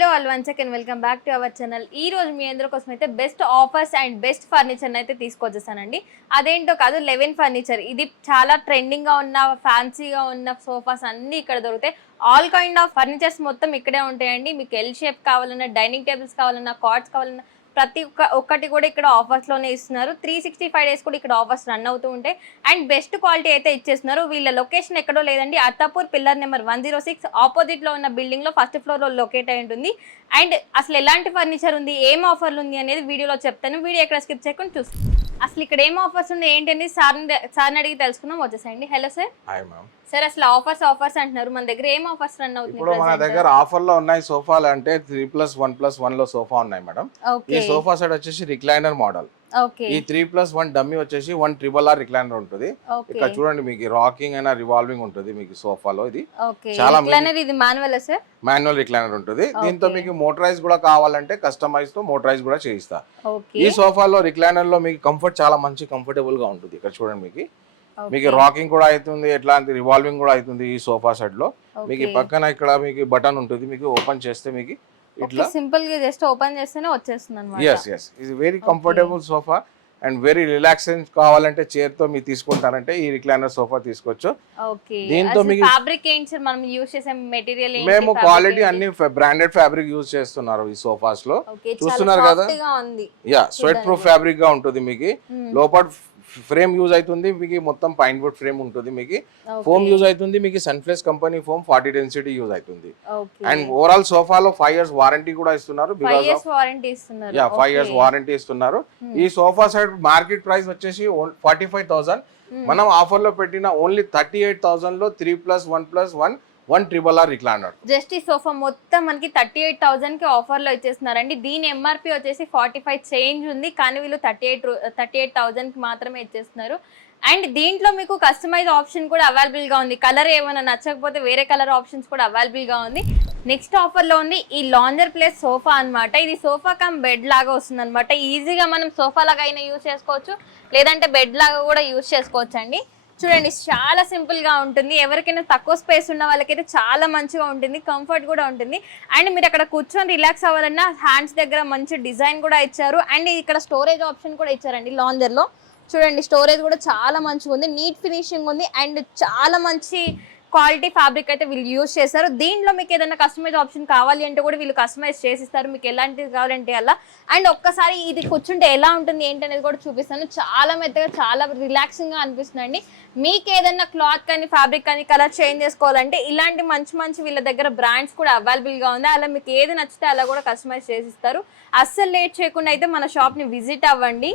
Hello all once again welcome back to our channel. ఈ రోజు మీ అందరి కోసం అయితే best offers and best furniture అయితే తీసుకొచ్చేసానండి. అదేంటో కాదు, 11 ఫర్నిచర్. ఇది చాలా ట్రెండింగ్ గా ఉన్న ఫ్యాన్సీగా ఉన్న సోఫాస్ అన్ని ఇక్కడ దొరుకుతాయి. ఆల్ కైండ్ ఆఫ్ ఫర్నిచర్స్ మొత్తం ఇక్కడే ఉంటాయండి. మీకు ఎల్ షేప్ కావాలన్నా, డైనింగ్ టేబుల్స్ కావాలన్నా, కార్డ్స్ కావాలన్నా ప్రతి ఒక్కటి కూడా ఇక్కడ ఆఫర్స్ లోనే ఇస్తున్నారు. 365 డేస్ కూడా ఇక్కడ ఆఫర్స్ రన్ అవుతూ ఉంటాయి. అండ్ బెస్ట్ క్వాలిటీ అయితే ఇచ్చేస్తున్నారు. వీళ్ళ లొకేషన్ ఎక్కడో లేదండి, అత్తాపూర్ పిల్లర్ నెంబర్ 106 ఆపోజిట్ లో ఉన్న బిల్డింగ్ లో ఫస్ట్ ఫ్లోర్ లో లొకేట్ అయి ఉంటుంది. అండ్ అసలు ఎలాంటి ఫర్నిచర్ ఉంది, ఏం ఆఫర్లు ఉంది అనేది వీడియోలో చెప్తాను. వీడియో ఎక్కడ స్కిప్ చేయకుండా చూస్తాను. అసలు ఇక్కడ ఏం ఆఫర్స్ ఉంది ఏంటి అనేది సార్ని అడిగి తెలుసుకుందాం. వచ్చేసండి. Hello sir. Hi ma'am. Sir అసలు ఆఫర్స్ అంటున్నారు, మన దగ్గర ఏం ఆఫర్స్ రన్ అవుతుంది? ఇప్పుడు మన దగ్గర ఆఫర్ లో ఉన్నాయి సోఫాలు అంటే 3+1+1 లో సోఫా ఉన్నాయి మేడం. ఈ సోఫా సెట్ వచ్చేసి రిక్లైనర్ మోడల్. ఈ 3+1 డమ్మీ వచ్చేసి 1 RRR రిక్లైనర్ ఉంటుంది. ఇక్కడ చూడండి, మీకు రాకింగ్ అయినా రివాల్వింగ్ ఉంటుంది మీకు సోఫాలో. ఇది చాలా మాన్యువల్ రిక్లైనర్ ఉంటుంది. దీంతో మీకు మోటరైజ్ కూడా కావాలంటే కస్టమైజ్ తో మోటరైజ్ కూడా చేయిస్తా. ఈ సోఫాలో రిక్లైనర్ లో మీకు కంఫర్ట్ చాలా మంచి కంఫర్టబుల్ గా ఉంటుంది. ఇక్కడ చూడండి, మీకు రాకింగ్ కూడా అవుతుంది, ఎట్లాంటి రివాల్వింగ్ కూడా అవుతుంది. ఈ సోఫా సెట్ లో మీకు పక్కన ఇక్కడ మీకు బటన్ ఉంటుంది, మీకు ఓపెన్ చేస్తే మీకు ఇట్లా సింపుల్ గా జస్ట్ ఓపెన్ చేస్తేనే వచ్చేస్తుంది అన్నమాట. yes ఇది very comfortable sofa and very relaxing. కావాలంటే చైర్ తో మీరు తీసుకుంటారంటే ఈ రిక్లైనర్ సోఫా తీసుకోవచ్చు. దీంతో మీకు ఫ్యాబ్రిక్ ఏంటి సార్ మనం యూస్ చేసే మెటీరియల్ ఏంటి? మేము క్వాలిటీ అన్ని బ్రాండెడ్ ఫ్యాబ్రిక్ యూజ్ చేస్తున్నారు ఈ సోఫాస్ లో. చూస్తున్నారు కదా, స్వెట్ ప్రూఫ్ ఫ్యాబ్రిక్ గా ఉంటుంది. మీకు లోపల ఫ్రేమ్ యూజ్ అవుతుంది, మీకు మొత్తం పైన్ వుడ్ ఫ్రేమ్ ఉంటుంది. మీకు ఫోమ్ యూజ్ అవుతుంది, మీకు సన్ఫ్లెక్స్ కంపెనీ ఫోమ్ 40 డెన్సిటీ యూజ్ అవుతుంది. అండ్ ఓవరాల్ సోఫాలో 5 years వారంటీ కూడా ఇస్తున్నారు. 5 years వారంటీ ఇస్తున్నారు. ఈ సోఫా సెట్ మార్కెట్ ప్రైస్ వచ్చేసి 45,000. మనం ఆఫర్ లో పెట్టిన ఓన్లీ 38,000 లో 3+1+1 RRR రిక్లైనర్. జస్ట్ ఈ సోఫా మొత్తం మనకి 38,000 కి ఆఫర్ లో ఇచ్చేస్తున్నారండి. దీని ఎంఆర్పి వచ్చేసి 45 చేంజ్ ఉంది, కానీ వీళ్ళు 38,000 కి మాత్రమే ఇచ్చేస్తున్నారు. అండ్ దీంట్లో మీకు కస్టమైజ్ ఆప్షన్ కూడా అవైలబుల్ గా ఉంది. కలర్ ఏమైనా నచ్చకపోతే వేరే కలర్ ఆప్షన్స్ కూడా అవైలబుల్ గా ఉంది. నెక్స్ట్ ఆఫర్ లో ఉంది ఈ లాంజర్ ప్లేస్ సోఫా అన్నమాట. ఇది సోఫా కమ్ బెడ్ లాగా వస్తుంది అనమాట. ఈజీగా మనం సోఫా లాగా అయినా యూజ్ చేసుకోవచ్చు, లేదంటే బెడ్ లాగా కూడా యూజ్ చేసుకోవచ్చు అండి. చూడండి, చాలా సింపుల్ గా ఉంటుంది. ఎవరికైనా తక్కువ స్పేస్ ఉన్న వాళ్ళకైతే చాలా మంచిగా ఉంటుంది, కంఫర్ట్ కూడా ఉంటుంది. అండ్ మీరు అక్కడ కూర్చొని రిలాక్స్ అవ్వాలన్నా హ్యాండ్స్ దగ్గర మంచి డిజైన్ కూడా ఇచ్చారు. అండ్ ఇక్కడ స్టోరేజ్ ఆప్షన్ కూడా ఇచ్చారండి లాంజర్ లో. చూడండి, స్టోరేజ్ కూడా చాలా మంచిగా ఉంది, నీట్ ఫినిషింగ్ ఉంది. అండ్ చాలా మంచి క్వాలిటీ ఫ్యాబ్రిక్ అయితే వీళ్ళు యూజ్ చేస్తారు. దీంట్లో మీకు ఏదైనా కస్టమైజ్ ఆప్షన్ కావాలి అంటే కూడా వీళ్ళు కస్టమైజ్ చేసిస్తారు, మీకు ఎలాంటిది కావాలంటే అలా. అండ్ ఒక్కసారి ఇది కూర్చుంటే ఎలా ఉంటుంది ఏంటి అనేది కూడా చూపిస్తాను. చాలా మెత్తగా, చాలా రిలాక్సింగ్ గా అనిపిస్తుంది అండి. మీకు ఏదైనా క్లాత్ కానీ ఫ్యాబ్రిక్ కానీ కలర్ చేంజ్ చేసుకోవాలంటే ఇలాంటి మంచి వీళ్ళ దగ్గర బ్రాండ్స్ కూడా అవైలబుల్ గా ఉంది. అలా మీకు ఏది నచ్చితే అలా కూడా కస్టమైజ్ చేసిస్తారు. అస్సలు లేట్ చేయకుండా అయితే మన షాప్ ని విజిట్ అవ్వండి.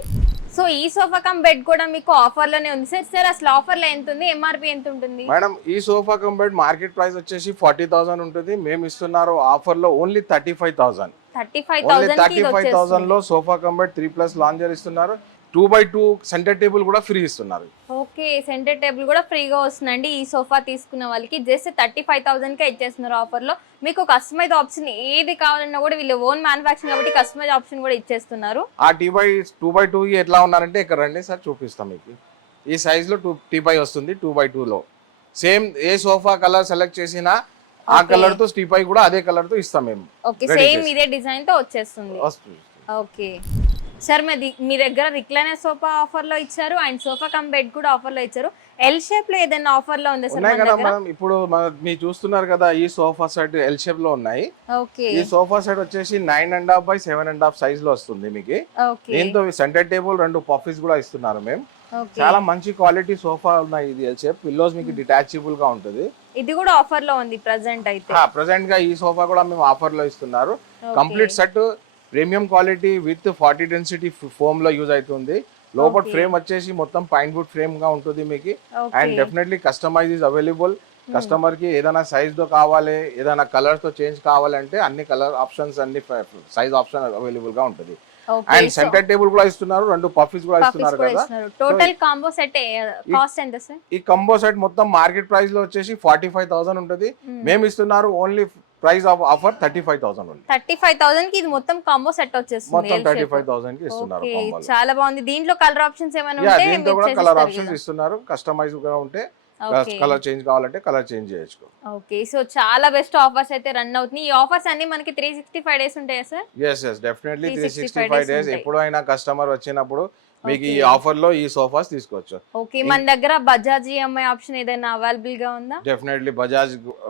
సో ఈ సోఫా కమ్ బెడ్ కూడా మీకు ఆఫర్ లోనే ఉంది సార్. అసలు ఆఫర్ లో ఎంత ఉంది, ఎంఆర్పి ఎంత ఉంటుంది మేడం? ఈ sofa cum bed market price వచ్చేసి 40,000 ఉంటుంది. మేము ఇస్తున్నారు ఆఫర్ లో ఓన్లీ 35,000. 35,000 లో సోఫా కమ్ బెడ్ 3+ లాంజర్ ఇస్తున్నారు. 2x2 సెంటర్ టేబుల్ కూడా ఫ్రీ ఇస్తున్నారు. ఓకే, సెంటర్ టేబుల్ కూడా ఫ్రీగా వస్తుందండి. ఈ సోఫా తీసుకున్న వాళ్ళకి జస్ట్ 35,000 కే ఇచ్చేస్తున్నారు ఆఫర్ లో. మీకు కస్టమైజ్ ఆప్షన్ ఏది కావాలన్నా కూడా వీళ్ళు ఓన్ మ్యానుఫ్యాక్చరింగ్ కాబట్టి కస్టమైజ్ ఆప్షన్ కూడా ఇచ్చేస్తున్నారు. ఆ 2x2 ఎట్లా ఉన్నారంటే ఇక్కడ రండి సార్, చూపిస్తాం మీకు. ఈ సైజ్ లో 2x వస్తుంది. 2x2 లో సేమ్ ఏ సోఫా కలర్ సెలెక్ట్ చేసినా ఆ కలర్ తో టీపై కూడా అదే కలర్ తో ఇస్తాం మేము. ఓకే, సేమ్ ఇదే డిజైన్ తో వచ్చేస్తుంది. ఓకే సార్, మీ దగ్గర రిక్లైనర్ సోఫా ఆఫర్ లో ఇచ్చారు అండ్ సోఫా కమ్ బెడ్ కూడా ఆఫర్ లో ఇచ్చారు. ఎల్ షేప్ లో ఏదైనా ఆఫర్ లో ఉంది సార్? ఇప్పుడు మీరు చూస్తున్నారు కదా, ఈ సోఫా సెట్ ఎల్ షేప్ లో ఉన్నాయి. ఈ సోఫా సెట్ వచ్చేసి 9.5 by 7.5 సైజ్ లో వస్తుంది మీకు. దీంతో సెంటర్ టేబుల్ 2 పఫీస్ కూడా ఇస్తున్నారు మేము. చాలా మంచి క్వాలిటీ సోఫా ఉన్నాయి. ఇది ఎల్ షేప్ పిల్లోస్ మీకు డిటాచబుల్ గా ఉంటుంది. ఇది కూడా ఆఫర్ లో ఉంది ప్రెజెంట్ అయితే. ప్రెజెంట్ గా ఈ సోఫా కూడా మేము ఆఫర్ లో ఇస్తున్నారు. Complete set premium quality with 40 density foam లో యూజ్ అవుతుంది. లోపల ఫ్రేమ్ వచ్చేసి మొత్తం పైన్ వుడ్ ఫ్రేమ్ గా ఉంటుంది మీకు. And definitely customize is available. Customer కి ఏదైనా సైజ్ తో కావాలి, ఏదైనా కలర్ తో చేంజ్ కావాలంటే అన్ని కలర్ ఆప్షన్స్, అన్ని సైజ్ ఆప్షన్ అవైలబుల్ గా ఉంటుంది. అండ్ సెంటర్ టేబుల్ కూడా ఇస్తున్నారు, 2 పఫీస్ కూడా ఇస్తున్నారు కదా. టోటల్ కాంబో సెట్ కాస్ట్ ఎంత సార్? ఈ కాంబో సెట్ మొత్తం మార్కెట్ ప్రైస్ లో వచ్చేసి 45,000 ఉంటుంది. మేము ఇస్తున్నారు ఓన్లీ ప్రైస్ ఆఫ్ ఆఫర్ 35,000 ఉంది. 35,000 కి ఇది మొత్తం కాంబో సెట్ వచ్చేస్తుంది. మొత్తం 35,000 కి ఇస్తున్నారు కాంబో. చాలా బాగుంది. దీంట్లో కలర్ ఆప్షన్స్ ఏమైనా ఉంటే దీంట్లో కూడా కలర్ ఆప్షన్స్ ఇస్తున్నారు. కస్టమైజ్ గా ఉంటే Okay. కలర్ చేంజ్ కావాలంటే కలర్ చేంజ్ చేయొచ్చు. ఓకే, సో చాలా బెస్ట్ ఆఫర్స్ అయితే రన్ అవుతున్నాయి. ఈ ఆఫర్స్ అన్ని మనకి 365 డేస్ ఉంటాయా సార్? ఎస్ డెఫినెట్లీ 365 365 డేస్ ఉంటాయి. ఎప్పుడైనా కస్టమర్ వచ్చినప్పుడు మీకు ఈ Okay. ఆఫర్ లో ఈ సోఫాస్ తీసుకోవచ్చు. ఓకే, మన దగ్గర బజాజ్ ఈఎంఐ ఆప్షన్ ఏదైనా అవైలబుల్ గా ఉందా? డెఫినెట్లీ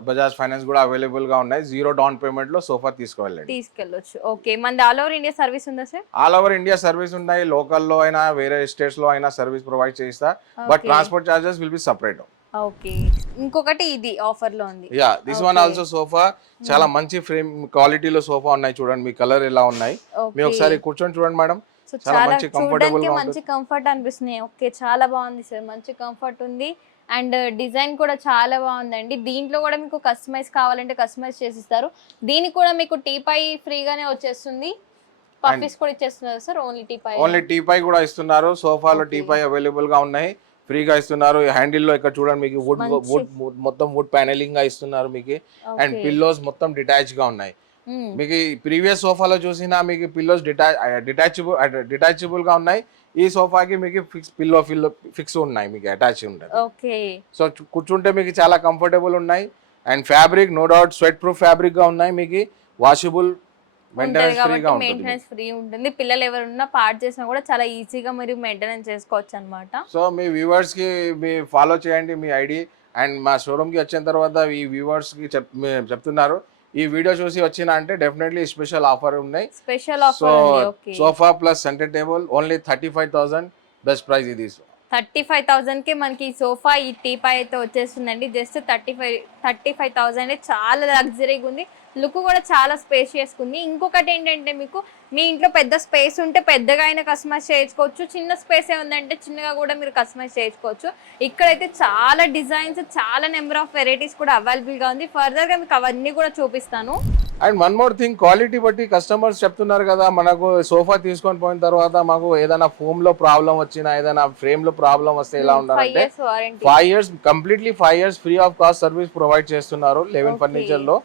బజాజ్ ఫైనాన్స్ కూడా అవైలబుల్ గా ఉన్నాయి. 0 డౌన్ పేమెంట్ లో సోఫా తీసుకెళ్ళండి. తీసుకెళ్ళొచ్చు. ఓకే, మనది ఆల్ ఓవర్ ఇండియా సర్వీస్ ఉందా sir? All over India service ఉన్నాయి. లోకల్లో అయినా వేరే స్టేట్స్ లో అయినా సర్వీస్ ప్రొవైడ్ చేస్తా. But Okay. Transport charges will be separate. Okay, ఇంకొకటి ఇది ఆఫర్ లో ఉంది. Yeah this one Okay. Also sofa చాలా మంచి ఫ్రేమ్ క్వాలిటీలో సోఫా ఉన్నాయి. చూడండి మీ కలర్ ఎలా ఉన్నాయి. Okay. మీ ఒకసారి కూర్చొని చూడండి మేడం. సో చాలా చాలా మంచి కంఫర్టబుల్ చూడడానికి గా మంచి ఉంటుంది. కంఫర్ట్ అనిపిస్తున్నాయి. ఓకే, చాలా బాగుంది సార్, మంచి కంఫర్ట్ ఉంది అండ్ డిజైన్ కూడా చాలా బాగుందండి. దీంట్లో కూడా మీకు కస్టమైజ్ కావాలంటే కస్టమైజ్ చేసిస్తారు. దీనికి కూడా మీకు టీపై ఫ్రీగానే వచ్చేస్తుంది. పఫీస్ కూడా ఇచ్చేస్తున్నారు సార్, ఓన్లీ టీపై. ఓన్లీ టీపై కూడా ఇస్తున్నారు. సోఫాలో Okay. టీపై అవైలబుల్ గా ఉన్నాయి, ఫ్రీగా ఇస్తున్నారు. హ్యాండిల్ లో ఇక్కడ చూడండి మీకు వుడ్ మొత్తం వుడ్ ప్యానెలింగ్ గా ఇస్తున్నారు మీకు. అండ్ పిల్లోస్ మొత్తం డిటాచ్ గా ఉన్నాయి. మీకు ప్రీవియస్ సోఫాలో చూసినా మీకు పిల్లోస్ డిటాచబుల్ గా ఉన్నాయి. ఈ సోఫాకి మీకు ఫిక్స్ ఉన్నాయి, మీకు అటాచ్ ఉంటుంది. ఓకే, సో కూర్చుంటే మీకు చాలా కంఫర్టబుల్ ఉన్నాయి. And fabric no doubt sweat proof fabric గా ఉన్నాయి. మీకు వాషబుల్ మెయింటెనెన్స్ ఫ్రీగా ఉంటుంది. మెయింటెనెన్స్ ఫ్రీ ఉంటుంది. పిల్లలు ఎవరున్నా పార్ట్ చేసినా కూడా చాలా ఈజీగా మీరు మెయింటెనెన్స్ చేసుకోవచ్చు అన్నమాట. సో మీ వ్యూవర్స్ కి మీ ఫాలో చేయండి మీ ఐడి. అండ్ మా షోరూమ్ కి వచ్చిన తర్వాత ఈ వ్యూవర్స్ కి చెప్తున్నారు, ఈ వీడియో చూసి వచ్చిన అంటే డెఫినెట్లీ స్పెషల్ ఆఫర్ ఉన్నాయి. స్పెషల్ సో ఆఫర్ ఉంది. Okay, sofa plus centre table only 35,000 best price ఇది. 35,000 కి మనకి ఈ సోఫా ఈ టీపై అయితే వచ్చేస్తుందండి. జస్ట్ 35,000 చాలా లగ్జరీగా ఉంది. లుక్ కూడా చాలా స్పేషియస్ ఉంది. ఇంకొకటి ఏంటంటే మీకు మీ ఇంట్లో పెద్ద స్పేస్ ఉంటే పెద్దగా అయినా కస్టమైజ్ చేయించుకోవచ్చు. చిన్న స్పేస్ ఏముందంటే చిన్నగా కూడా మీరు కస్టమైజ్ చేయించుకోవచ్చు. ఇక్కడైతే చాలా డిజైన్స్, చాలా నెంబర్ ఆఫ్ వెరైటీస్ కూడా అవైలబుల్ గా ఉంది. ఫర్దర్ గా మీకు అవన్నీ కూడా చూపిస్తాను. And one more thing, quality బట్టి కస్టమర్స్ చెప్తున్నారు కదా, మనకు సోఫా తీసుకొని పోయిన తర్వాత మాకు ఏదైనా ఫోమ్ లో ప్రాబ్లం వచ్చినా ఏదైనా ఫ్రేమ్ లో ప్రాబ్లం వస్తే ఎలా 5 ఉండాలంటే years warranty. 5 years completely 5 years free of cost service provide చేస్తున్నారు. లెవెన్ ఫర్నిచర్ లో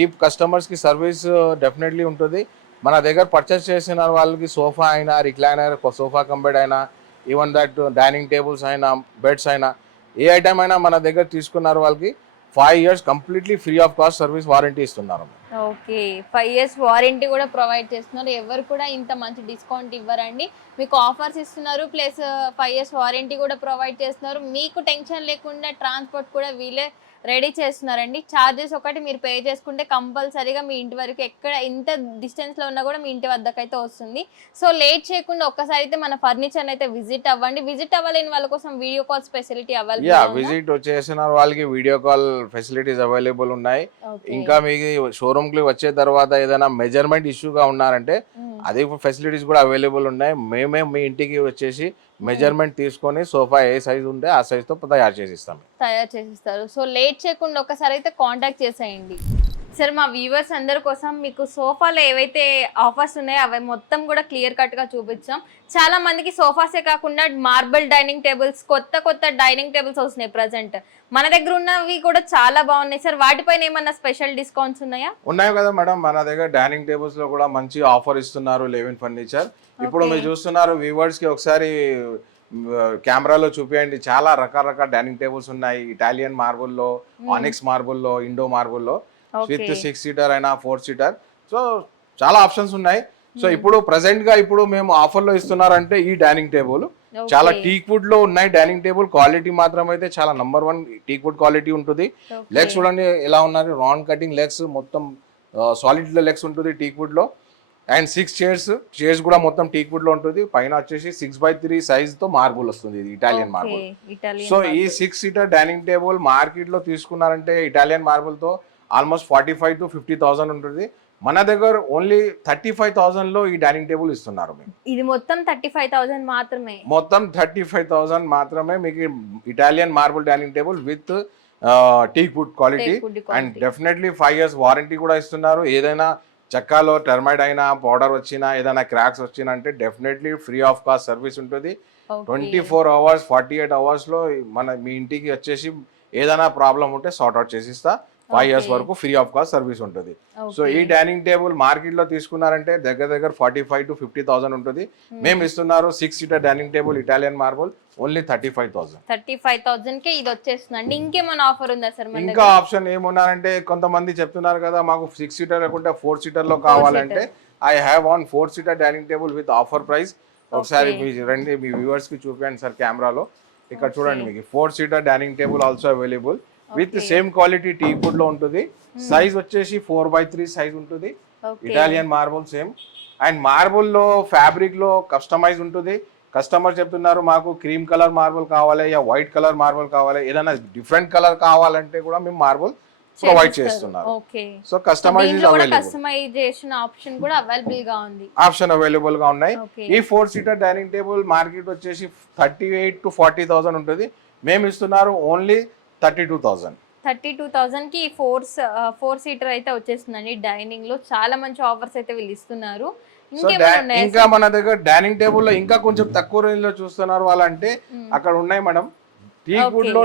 ఈ కస్టమర్స్ కి సర్వీస్ డెఫినెట్లీ ఉంటుంది. మన దగ్గర పర్చేస్ చేసిన వాళ్ళకి సోఫా అయినా, రిక్లైనర్, సోఫా కంబెడ్ అయినా, ఈవెన్ దట్ డైనింగ్ టేబుల్స్ అయినా, బెడ్స్ అయినా, ఏ ఐటమ్ అయినా మన దగ్గర తీసుకున్నారు వాళ్ళకి 5 years completely free of cost service warranty ఇస్తున్నారు. ఓకే, 5 years వారంటీ కూడా ప్రొవైడ్ చేస్తున్నారు. ఎవరు కూడా ఇంత మంచి డిస్కౌంట్ ఇవ్వరండి. మీకు ఆఫర్స్ ఇస్తున్నారు, ప్లస్ 5 years వారంటీ కూడా ప్రొవైడ్ చేస్తున్నారు. మీకు టెన్షన్ లేకుండా ట్రాన్స్పోర్ట్ కూడా వీళ్ళే రెడీ చేస్తున్నారండి. చార్జెస్ ఒకటి మీరు పే చేసుకుంటే కంపల్సరీగా మీ ఇంటి వరకు ఎక్కడ ఎంత డిస్టెన్స్లో ఉన్నా కూడా మీ ఇంటి వద్దకైతే వస్తుంది. సో లేట్ చేయకుండా ఒక్కసారి అయితే మన ఫర్నిచర్ అయితే విజిట్ అవ్వండి. విజిట్ అవ్వలేని వాళ్ళ కోసం video call facility available. Visit వచ్చేసిన వాళ్ళకి వీడియో కాల్ ఫెసిలిటీస్ అవైలబుల్ ఉన్నాయి. ఇంకా మీకు షోరూమ్ కి వచ్చే తర్వాత ఏదైనా మెజర్మెంట్ ఇష్యూగా ఉన్నారంటే అదే ఫెసిలిటీస్ కూడా అవైలబుల్ ఉన్నాయి. మేమే మీ ఇంటికి వచ్చేసి మెజర్మెంట్ తీసుకొని సోఫా ఏ సైజ్ ఉంటే ఆ సైజ్ తో తయారు చేసిస్తారు. సో లేట్ చేయకుండా ఒకసారి అయితే కాంటాక్ట్ చేసేయండి. సార్ మా వ్యూవర్స్ అందరి కోసం మీకు సోఫాలో ఏవైతే ఆఫర్స్ ఉన్నాయో అవి మొత్తం కూడా క్లియర్ కట్ గా చూపించాం. చాలా మందికి సోఫాసే కాకుండా మార్బుల్ డైనింగ్ టేబుల్స్, కొత్త డైనింగ్ టేబుల్స్ వస్తున్నాయి ప్రజెంట్. మన దగ్గర ఉన్నవి కూడా చాలా బాగున్నాయి సార్. వాటిపైన ఏమన్నా స్పెషల్ డిస్కౌంట్స్ ఉన్నాయా? ఉన్నాయి కదా మేడం, మన దగ్గర డైనింగ్ టేబుల్స్ లో కూడా మంచి ఆఫర్ ఇస్తున్నారు లెవెన్ ఫర్నిచర్. ఇప్పుడు మీరు చూస్తున్నారు, వ్యూవర్స్ కి ఒకసారి కెమెరాలో చూపించండి. చాలా రకరకాల డైనింగ్ టేబుల్స్ ఉన్నాయి. ఇటాలియన్ మార్బుల్లో, ఆనిక్స్ మార్బుల్లో, ఇండో మార్బుల్లో, విత్ 6 సీటర్ అయినా 4 సీటర్. సో చాలా ఆప్షన్స్ ఉన్నాయి. సో ఇప్పుడు ప్రెసెంట్ గా ఇప్పుడు మేము ఆఫర్ లో ఇస్తున్నారంటే ఈ డైనింగ్ టేబుల్ చాలా టీక్ వుడ్ లో ఉన్నాయి. డైనింగ్ టేబుల్ క్వాలిటీ మాత్రం అయితే చాలా నంబర్ 1 టీక్ వుడ్ క్వాలిటీ ఉంటుంది. లెగ్స్ చూడండి ఎలా ఉన్నారు, రౌండ్ కటింగ్ లెగ్స్, మొత్తం సాలిడ్ లెగ్స్ ఉంటుంది టీక్ వుడ్ లో. అండ్ 6 చైర్స్ కూడా మొత్తం టీక్ వుడ్ లో ఉంటుంది. పైన వచ్చేసి 6x3 సైజ్ తో మార్బుల్ వస్తుంది, ఇది ఇటాలియన్ మార్బుల్. సో ఈ 6 సీటర్ డైనింగ్ టేబుల్ మార్కెట్ లో తీసుకున్నారంటే ఇటాలియన్ మార్బుల్ తో ఆల్మోస్ట్ 45,000 to 50,000 ఉంటుంది. మన దగ్గర ఓన్లీ 35,000 లో ఈ డైనింగ్ టేబుల్ ఇస్తున్నారు. ఇది మొత్తం 35,000 మాత్రమే. మొత్తం 35,000 మాత్రమే మీకు Italian marble dining table with teak wood quality. And definitely 5 years warranty కూడా ఇస్తున్నారు. ఏదైనా చక్కాలో టర్మైడ్ అయినా, పౌడర్ వచ్చినా, ఏదైనా క్రాక్స్ వచ్చినా అంటే definitely free of cost service ఉంటుంది. 24 hours 48 hours లో మీ ఇంటికి వచ్చేసి ఏదైనా ప్రాబ్లం ఉంటే సార్ట్ అవుట్ చేసిస్తా. 5 years వరకు ఫ్రీ ఆఫ్ కాస్ట్ సర్వీస్ ఉంటుంది. సో ఈ డైనింగ్ టేబుల్ మార్కెట్ లో తీసుకున్నారంటే దగ్గర 45,000 to 50,000 ఉంటుంది. మేము ఇస్తున్నారు 6 seater dining table Italian marble only 35,000. 35,000 కి ఇది వచ్చేస్తుందండి. ఇంకేమైనా ఆఫర్ ఉందా సార్? ఇంకా ఆప్షన్ ఏమున్నారంటే కొంతమంది చెప్తున్నారు కదా మాకు 6 seater లేకుంటే 4 seater లో కావాలంటే I have on 4 seater dining table with offer price. ఒకసారి మీ రండి మీ వ్యూవర్స్ కి చూపించండి సార్ కెమెరాలో. ఇక్కడ చూడండి మీకు 4 seater dining table also available with same quality teak wood లో ఉంటుంది. సైజ్ వచ్చేసి 4x3 సైజ్ ఉంటుంది. Italian marble same. And marble లో ఫ్యాబ్రిక్ లో కస్టమైజ్ ఉంటుంది. కస్టమర్ చెప్తున్నారు మాకు క్రీమ్ కలర్ మార్బుల్ కావాలి యా వైట్ కలర్ మార్బుల్ కావాలి, ఏదైనా డిఫరెంట్ కలర్ కావాలంటే కూడా మేము మార్బుల్ ప్రొవైడ్ చేస్తున్నారు. సో కస్టమైజేషన్ ఆప్షన్ కూడా అవైలబుల్ గా ఉంది. ఆప్షన్ అవైలబుల్ గా ఉన్నాయి. ఈ 4 seater డైనింగ్ టేబుల్ మార్కెట్ వచ్చేసి 38,000 to 40,000 ఉంటుంది. మేము ఇస్తున్నారు ఓన్లీ 32,000. 32,000 కి 4 seater అయితే వచ్చేస్తుందండి. డైనింగ్ లో చాలా మంచి ఆఫర్స్ అయితే వీళ్ళు ఇస్తున్నారు. ఇంకా మన దగ్గర డైనింగ్ టేబుల్ లో ఇంకా కొంచెం తక్కువ రేంజ్ లో చూస్తున్నారు వాళ్ళంటే అక్కడ ఉన్నాయి మేడం. టేక్ వుడ్ లో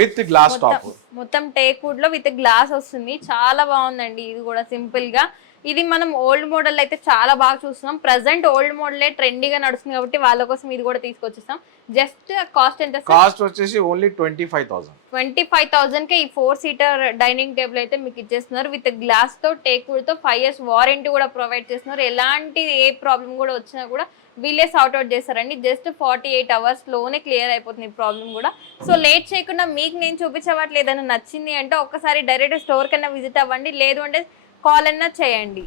విత్ గ్లాస్ టాప్, మొత్తం టేక్ వుడ్ లో విత్ గ్లాస్ వస్తుంది. చాలా బాగుందండి. ఇది కూడా సింపుల్ గా ఇది మనం ఓల్డ్ మోడల్ అయితే చాలా బాగా చూస్తున్నాం. ప్రెసెంట్ ఓల్డ్ మోడలే ట్రెండీగా నడుస్తుంది కాబట్టి వాళ్ళ కోసం ఇది కూడా తీసుకొచ్చేస్తాం. జస్ట్ కాస్ట్ ఎంత? కాస్ట్ వచ్చేసి ఓన్లీ 25,000. 25,000 కి ఈ 4 seater డైనింగ్ టేబుల్ అయితే మీకు ఇచ్చేస్తున్నారు. విత్ గ్లాస్ తో టేక్ వుడ్ తో 5 years వారంటీ కూడా ప్రొవైడ్ చేస్తున్నారు. ఎలాంటి ఏ ప్రాబ్లం కూడా వచ్చినా కూడా వీళ్ళే సార్ట్ అవుట్ చేస్తారండి. జస్ట్ 48 hours లోనే క్లియర్ అయిపోతుంది ఈ ప్రాబ్లం కూడా. సో లేట్ చేయకుండా మీకు నేను చూపించవట్లేదు ఏదైనా నచ్చింది అంటే ఒక్కసారి డైరెక్ట్ స్టోర్ కన్నా విజిట్ అవ్వండి, లేదు అంటే కాల్ అన్నా చేయండి.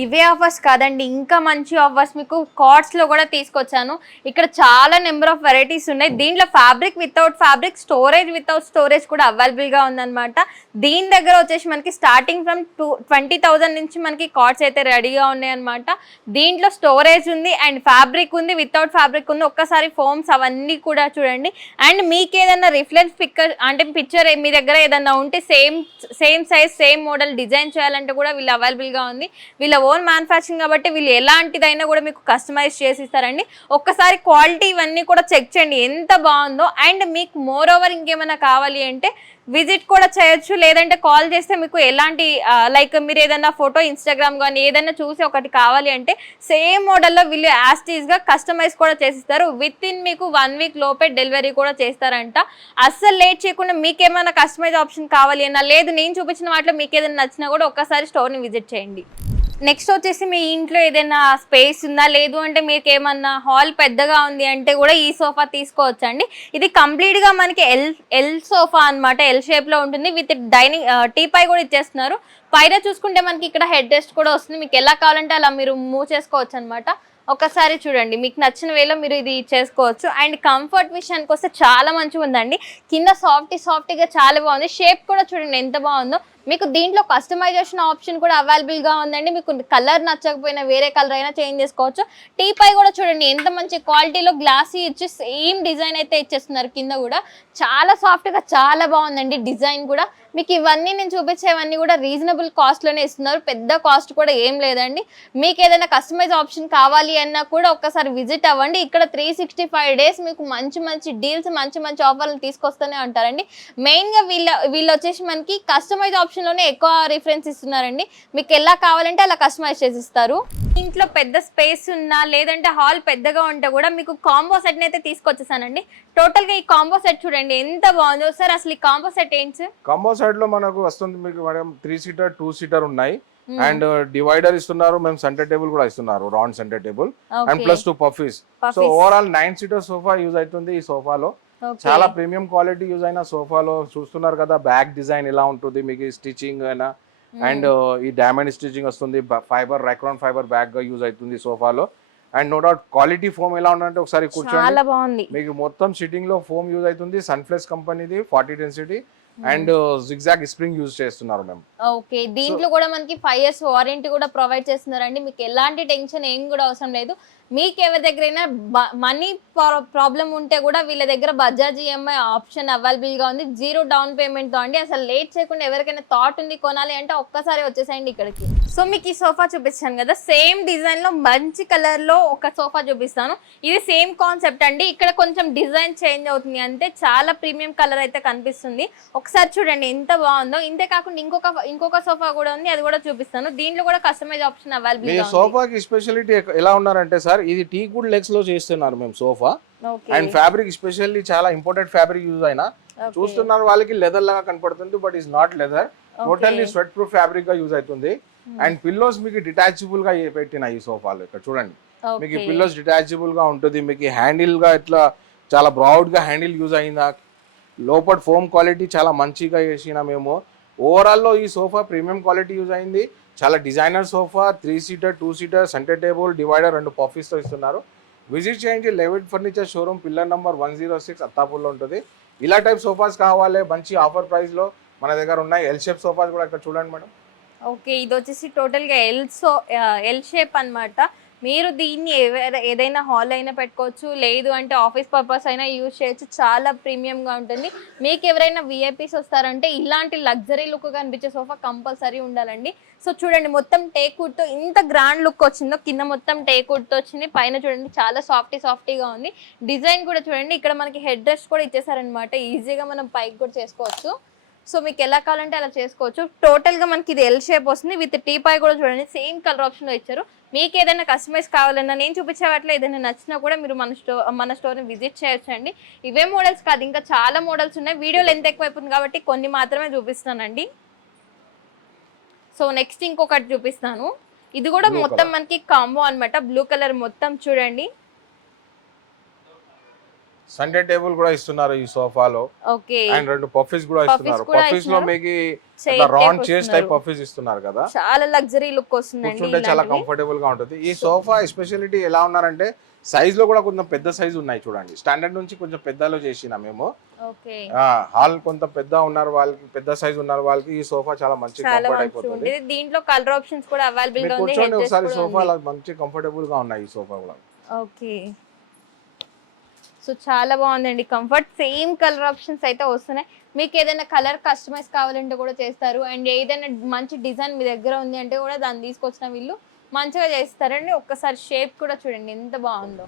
ఇవే ఆఫర్స్ కాదండి, ఇంకా మంచి ఆఫర్స్ మీకు కార్డ్స్ లో కూడా తీసుకొచ్చాను. ఇక్కడ చాలా నెంబర్ ఆఫ్ వెరైటీస్ ఉన్నాయి. దీంట్లో fabric without fabric, storage without storage కూడా అవైలబుల్ గా ఉందన్నమాట. దీని దగ్గర వచ్చేసి మనకి స్టార్టింగ్ ఫ్రమ్ 20,000 నుంచి మనకి కార్డ్స్ అయితే రెడీగా ఉన్నాయి అనమాట. దీంట్లో స్టోరేజ్ ఉంది అండ్ ఫ్యాబ్రిక్ ఉంది, వితౌట్ ఫ్యాబ్రిక్ ఉంది. ఒక్కసారి ఫోమ్స్ అవన్నీ కూడా చూడండి. అండ్ మీకు ఏదైనా రిఫరెన్స్ పిక్చర్ మీ దగ్గర ఏదైనా ఉంటే same size same model design చేయాలంటే కూడా వీళ్ళు అవైలబుల్ గా ఉంది. వీళ్ళ ఓన్ మ్యానుఫ్యాక్చరింగ్ కాబట్టి వీళ్ళు ఎలాంటిదైనా కూడా మీకు కస్టమైజ్ చేసి ఇస్తారండి. ఒక్కసారి క్వాలిటీ ఇవన్నీ కూడా చెక్ చేయండి ఎంత బాగుందో. అండ్ మీకు మోర్ ఓవర్ ఇంకేమైనా కావాలి అంటే విజిట్ కూడా చేయొచ్చు, లేదంటే కాల్ చేస్తే మీకు ఎలాంటి లైక్ మీరు ఏదైనా ఫోటో ఇన్స్టాగ్రామ్ కానీ ఏదైనా చూసి ఒకటి కావాలి అంటే సేమ్ మోడల్లో వీళ్ళు యాస్టీస్గా కస్టమైజ్ కూడా చేసిస్తారు. విత్ ఇన్ మీకు 1 week లోపే డెలివరీ కూడా చేస్తారంట. అస్సలు లేట్ చేయకుండా మీకు ఏమైనా కస్టమైజ్ ఆప్షన్ కావాలి అన్నా, లేదు నేను చూపించిన వాటిలో మీకు ఏదైనా నచ్చినా కూడా ఒక్కసారి స్టోర్ని విజిట్ చేయండి. నెక్స్ట్ వచ్చేసి మీ ఇంట్లో ఏదైనా స్పేస్ ఉందా, లేదు అంటే మీకు ఏమన్నా హాల్ పెద్దగా ఉంది అంటే కూడా ఈ సోఫా తీసుకోవచ్చండి. ఇది కంప్లీట్గా మనకి ఎల్ సోఫా అనమాట. ఎల్ షేప్లో ఉంటుంది. విత్ డైనింగ్ టీపై కూడా ఇచ్చేస్తున్నారు. పైన చూసుకుంటే మనకి ఇక్కడ హెడ్ రెస్ట్ కూడా వస్తుంది. మీకు ఎలా కావాలంటే అలా మీరు మూవ్ చేసుకోవచ్చు అనమాట. ఒకసారి చూడండి, మీకు నచ్చిన వేలో మీరు ఇది చేసుకోవచ్చు. అండ్ కంఫర్ట్ విషయానికి వస్తే చాలా మంచిగా ఉందండి. కింద సాఫ్ట్గా చాలా బాగుంది. షేప్ కూడా చూడండి ఎంత బాగుందో. మీకు దీంట్లో కస్టమైజేషన్ ఆప్షన్ కూడా అవైలబుల్గా ఉందండి. మీకు కలర్ నచ్చకపోయినా వేరే కలర్ అయినా చేంజ్ చేసుకోవచ్చు. టీపై కూడా చూడండి ఎంత మంచి క్వాలిటీలో గ్లాసీ ఇచ్చి సేమ్ డిజైన్ అయితే ఇచ్చేస్తున్నారు. కింద కూడా చాలా సాఫ్ట్గా చాలా బాగుందండి డిజైన్ కూడా. మీకు ఇవన్నీ నేను చూపించేవన్నీ కూడా రీజనబుల్ కాస్ట్లోనే ఇస్తున్నారు. పెద్ద కాస్ట్ కూడా ఏం లేదండి. మీకు ఏదైనా కస్టమైజ్ ఆప్షన్ కావాలి అన్నా కూడా ఒక్కసారి విజిట్ అవ్వండి. ఇక్కడ 365 days మీకు మంచి డీల్స్ మంచి ఆఫర్లు తీసుకొస్తూనే ఉంటారండి. మెయిన్గా వీళ్ళు వచ్చేసి మనకి కస్టమైజ్ ఆప్షన్లోనే ఎక్కువ రిఫరెన్స్ ఇస్తున్నారండి. మీకు ఎలా కావాలంటే అలా కస్టమైజ్ చేసి ఇస్తారు. ఇంట్లో పెద్ద స్పేస్ ఉన్నా, లేదంటే హాల్ పెద్దగా ఉంటే కూడా మీకు కాంబో సెట్ని అయితే తీసుకొచ్చేసానండి. టోటల్గా ఈ కాంబో సెట్ చూడండి ఎంత బాగుందో. సార్ అసలు ఈ కాంబో సెట్ ఏంటి సార్? కాంబో సెట్ లో మనకు వస్తుంది మీకు మేడం 3 seater 2 seater ఉన్నాయి. అండ్ డివైడర్ ఇస్తున్నారు. మేము సెంటర్ టేబుల్ కూడా ఇస్తున్నారు, round centre table and plus 2 puffies. So overall 9 seater sofa use అవుతుంది. ఈ సోఫాలో చాలా ప్రీమియం క్వాలిటీ యూజ్ అయిన సోఫాలో చూస్తున్నారు కదా. బ్యాక్ డిజైన్ ఇలా ఉంటుంది, మీకు స్టిచింగ్ అయినా అండ్ ఈ డైమండ్ స్టిచింగ్ వస్తుంది. ఫైబర్ రైక్రాన్ ఫైబర్ బ్యాగ్ గా యూజ్ అవుతుంది సోఫాలో. And no doubt quality foam ఎలా ఉందంటే ఒకసారి కూర్చోండి, మీకు మొత్తం సిట్టింగ్ లో ఫోమ్ యూజ్ అవుతుంది. సన్ఫ్లెక్స్ కంపెనీది 40 density and zigzag spring use చేస్తున్నారు మేము. ఓకే, దీంట్లో కూడా మనకి 5 years వారంటీ కూడా ప్రొవైడ్ చేస్తున్నారండి. మీకు ఎలాంటి టెన్షన్ ఏం కూడా అవసరం లేదు. మీకు ఎవరి దగ్గరైనా మనీ ప్రాబ్లం ఉంటే కూడా వీళ్ళ దగ్గర బజాజ్ ఈఎంఐ ఆప్షన్ అవైలబుల్గా ఉంది. 0 down paymentతో అండి. అసలు లేట్ చేయకుండా ఎవరికైనా థాట్ ఉంది కొనాలి అంటే ఒక్కసారి వచ్చేసేయండి ఇక్కడికి. సో మీకు ఈ సోఫా చూపించాను కదా, సేమ్ డిజైన్లో మంచి కలర్లో ఒక సోఫా చూపిస్తాను. ఇది సేమ్ కాన్సెప్ట్ అండి. ఇక్కడ కొంచెం డిజైన్ చేంజ్ అవుతుంది అంతే. చాలా ప్రీమియం కలర్ అయితే కనిపిస్తుంది. ఒకసారి చూడండి ఎంత బాగుందో. ఇంతే కాకుండా ఇంకొక సోఫా కూడా ఉంది, అది కూడా చూపిస్తాను. దీంట్లో కూడా కస్టమైజ్ ఆప్షన్ అవైలబుల్ మీ సోఫాకి స్పెషాలిటీ ఎలా ఉన్నారంటే సార్, ఇది టీ గుడ్ లెగ్స్ లో చేస్తున్నారు మేము సోఫా. అండ్ ఫ్యాబ్రిక్ స్పెషల్లీ చాలా ఇంపార్టెంట్ ఫ్యాబ్రిక్ యూజ్ అయినా చూస్తున్నారు వాళ్ళకి లెదర్ లాగా కనపడుతుంది, but is not leather, totally sweat proof fabric గా యూజ్ అవుతుంది. అండ్ పిల్లోస్ మీకు డిటాచబుల్ గా పెట్టిన ఈ సోఫాలు ఇక్కడ చూడండి, మీకు పిల్లోస్ డిటాచబుల్ గా ఉంటుంది. మీకు హ్యాండిల్ గా ఇట్లా చాలా బ్రాడ్ గా హ్యాండిల్ యూజ్ అయిందా, లోపల ఫోమ్ క్వాలిటీ చాలా మంచిగా చేసిన మేము. ఓవరాల్ లో ఈ సోఫా ప్రీమియం క్వాలిటీ యూజ్ అయింది. చాలా designer sofa, 3 seater 2 seater centre table divider 2 puffies తో ఇస్తున్నారు. విజిట్ చేయండి లెవిట్ ఫర్నిచర్ షోరూమ్, పిల్లర్ నంబర్ 106 అత్తాపూర్లో ఉంటుంది. ఇలా టైప్ సోఫాస్ కావాలి మంచి ఆఫర్ ప్రైస్ లో మన దగ్గర ఉన్నాయి. ఎల్ షేప్ సోఫాస్ కూడా ఇక్కడ చూడండి మేడం. ఓకే, ఇది వచ్చేసి టోటల్ గా ఎల్ షేప్ అన్నమాట. మీరు దీన్ని ఏదైనా హాల్ అయినా పెట్టుకోవచ్చు, లేదు అంటే ఆఫీస్ పర్పస్ అయినా యూజ్ చేయొచ్చు. చాలా ప్రీమియంగా ఉంటుంది. మీకు ఎవరైనా విఐపీస్ వస్తారంటే ఇలాంటి లగ్జరీ లుక్ కనిపించే సోఫా కంపల్సరీ ఉండాలండి. సో చూడండి మొత్తం టేక్ వుడ్ తో ఇంత గ్రాండ్ లుక్ వచ్చిందో, కింద మొత్తం టేక్ వుడ్ తో వచ్చింది, పైన చూడండి చాలా సాఫ్టీగా ఉంది. డిజైన్ కూడా చూడండి, ఇక్కడ మనకి హెడ్ రెస్ట్ కూడా ఇచ్చేసారనమాట. ఈజీగా మనం పైకి కూడా చేసుకోవచ్చు. సో మీకు ఎలా కావాలంటే అలా చేసుకోవచ్చు. టోటల్గా మనకి ఇది ఎల్ షేప్ వస్తుంది, విత్ టీపాయ్ కూడా చూడండి సేమ్ కలర్ ఆప్షన్లో ఇచ్చారు. మీకు ఏదైనా కస్టమైజ్ కావాలన్నా, నేను చూపించే వాటిలో ఏదైనా నచ్చినా కూడా మీరు మన స్టోర్ని విజిట్ చేయొచ్చండి. ఇవే మోడల్స్ కాదు, ఇంకా చాలా మోడల్స్ ఉన్నాయి. వీడియోలు ఎంత ఎక్కువైపోతుంది కాబట్టి కొన్ని మాత్రమే చూపిస్తానండి. సో నెక్స్ట్ ఇంకొకటి చూపిస్తాను. ఇది కూడా మొత్తం మనకి కాంబో అన్నమాట. బ్లూ కలర్ మొత్తం చూడండి, సెంటర్ టేబుల్ కూడా ఇస్తున్నారు ఈ సోఫాలో. ఓకే, అండ్ 2 పఫీస్ కూడా ఇస్తున్నారు. పఫీస్ లో మీకు రౌండ్ చైర్స్ టైప్ పఫీస్ ఇస్తున్నారు కదా, చాలా లగ్జరీ లుక్ వస్తుందండి. కూర్చుంటే చాలా కంఫర్టబుల్ గా ఉంటుంది. ఈ సోఫా స్పెషాలిటీ ఎలా ఉన్నారంటే సైజ్ లో కూడా కొంచెం పెద్ద సైజ్ ఉన్నాయి చూడండి. స్టాండర్డ్ నుంచి కొంచెం పెద్దలో చేసినా మేము. ఓకే, హాల్ కొంత పెద్ద ఉన్నారు వాళ్ళకి, పెద్ద సైజ్ ఉన్నారు వాళ్ళకి ఈ సోఫా చాలా మంచి కంఫర్ట్ అయిపోతుంది. దీంట్లో కలర్ ఆప్షన్స్ కూడా అవైలబుల్ గా ఉంది. కూర్చోండి ఒకసారి, సోఫా మంచి కంఫర్టబుల్ గా ఉన్నాయి ఈ సోఫా కూడా. ఓకే, సో చాలా బాగుందండి. కంఫర్ట్ సేమ్ కలర్ ఆప్షన్స్ అయితే వస్తున్నాయి. మీకు ఏదైనా కలర్ కస్టమైజ్ కావాలంటే కూడా చేస్తారు. అండ్ ఏదైనా మంచి డిజైన్ మీ దగ్గర ఉంది అంటే కూడా దాన్ని తీసుకొచ్చిన వీళ్ళు మంచిగా చేస్తారండి. ఒక్కసారి షేప్ కూడా చూడండి ఎంత బాగుందో.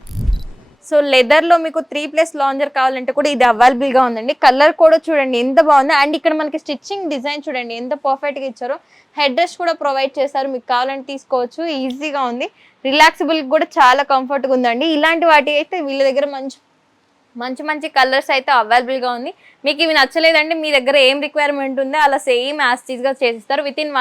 సో లెదర్లో మీకు 3+ లాంజర్ కావాలంటే కూడా ఇది అవైలబుల్గా ఉందండి. కలర్ కూడా చూడండి ఎంత బాగుంది. అండ్ ఇక్కడ మనకి స్టిచ్చింగ్ డిజైన్ చూడండి ఎంత పర్ఫెక్ట్గా ఇచ్చారో. హెడ్ రెస్ట్ కూడా ప్రొవైడ్ చేస్తారు, మీకు కావాలంటే తీసుకోవచ్చు. ఈజీగా ఉంది, రిలాక్సిబుల్ కూడా చాలా కంఫర్ట్గా ఉందండి. ఇలాంటి వాటి అయితే వీళ్ళ దగ్గర మంచి కలర్స్ అయితే అవైలబుల్గా ఉంది. మీకు ఇవి నచ్చలేదంటే మీ దగ్గర ఏం రిక్వైర్మెంట్ ఉందో అలా సేమ్ యాస్టీస్గా చేసిస్తారు వితిన్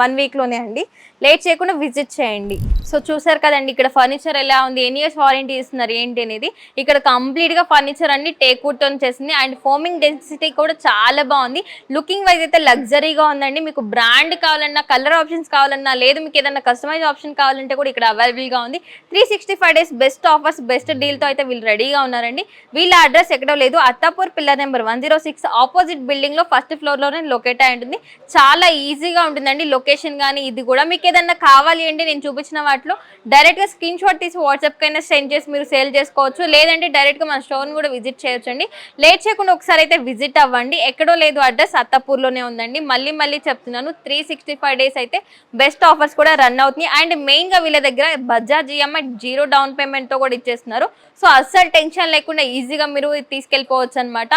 వన్ వీక్లోనే అండి. లేట్ చేయకుండా విజిట్ చేయండి. సో చూసారు కదండి ఇక్కడ ఫర్నిచర్ ఎలా ఉంది, ఎన్ని ఇయర్స్ వారంటీ ఇస్తున్నారు ఏంటి అనేది. ఇక్కడ కంప్లీట్గా ఫర్నిచర్ అన్ని టేక్ వుడ్తో చేసింది. అండ్ ఫోమింగ్ డెన్సిటీ కూడా చాలా బాగుంది. లుకింగ్ వైజ్ అయితే లగ్జరీగా ఉందండి. మీకు బ్రాండ్ కావాలన్నా, కలర్ ఆప్షన్స్ కావాలన్నా, లేదు మీకు ఏదైనా కస్టమైజ్ ఆప్షన్ కావాలంటే కూడా ఇక్కడ అవైలబుల్గా ఉంది. 365 days బెస్ట్ ఆఫర్స్, బెస్ట్ డీల్తో అయితే వీళ్ళు రెడీగా ఉన్నారండి. వీళ్ళ అడ్రస్ ఎక్కడో లేదు, Attapur pillar number 106 opposite building లో ఫస్ట్ ఫ్లోర్ లోనే లొకేట్ అయి ఉంటుంది. చాలా ఈజీగా ఉంటుందండి లొకేషన్ కానీ. ఇది కూడా మీకు ఏదన్నా కావాలి అంటే నేను చూపించిన వాటిలో డైరెక్ట్ గా స్క్రీన్ షాట్ తీసి వాట్సాప్ కైనా సెండ్ చేసి మీరు సేల్ చేసుకోవచ్చు, లేదంటే డైరెక్ట్ గా మన స్టోర్ కూడా విజిట్ చేయొచ్చండి. లేట్ చేయకుండా ఒకసారి అయితే విజిట్ అవ్వండి. ఎక్కడో లేదు, అడ్రస్ అత్తాపూర్ లోనే ఉందండి. మళ్ళీ చెప్తున్నాను, 365 days అయితే బెస్ట్ ఆఫర్స్ కూడా రన్ అవుతుంది. అండ్ మెయిన్ గా వీళ్ళ దగ్గర బజాజ్ ఈఎంఐ 0 డౌన్ పేమెంట్ తో కూడా ఇచ్చేస్తున్నారు. సో అస్సలు టెన్షన్ లేకుండా ఈజీగా మీరు తీసుకెళ్ళిపోవచ్చు అనమాట.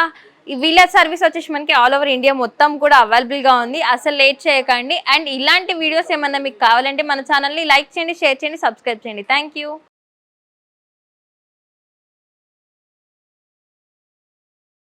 వీళ్ళ సర్వీస్ వచ్చేసి మనకి ఆల్ ఓవర్ ఇండియా మొత్తం కూడా అవైలబుల్గా ఉంది. అసలు లేట్ చేయకండి. అండ్ ఇలాంటి వీడియోస్ ఏమన్నా మీకు కావాలంటే మన ఛానల్ని లైక్ చేయండి, షేర్ చేయండి, సబ్స్క్రైబ్ చేయండి. Thank you.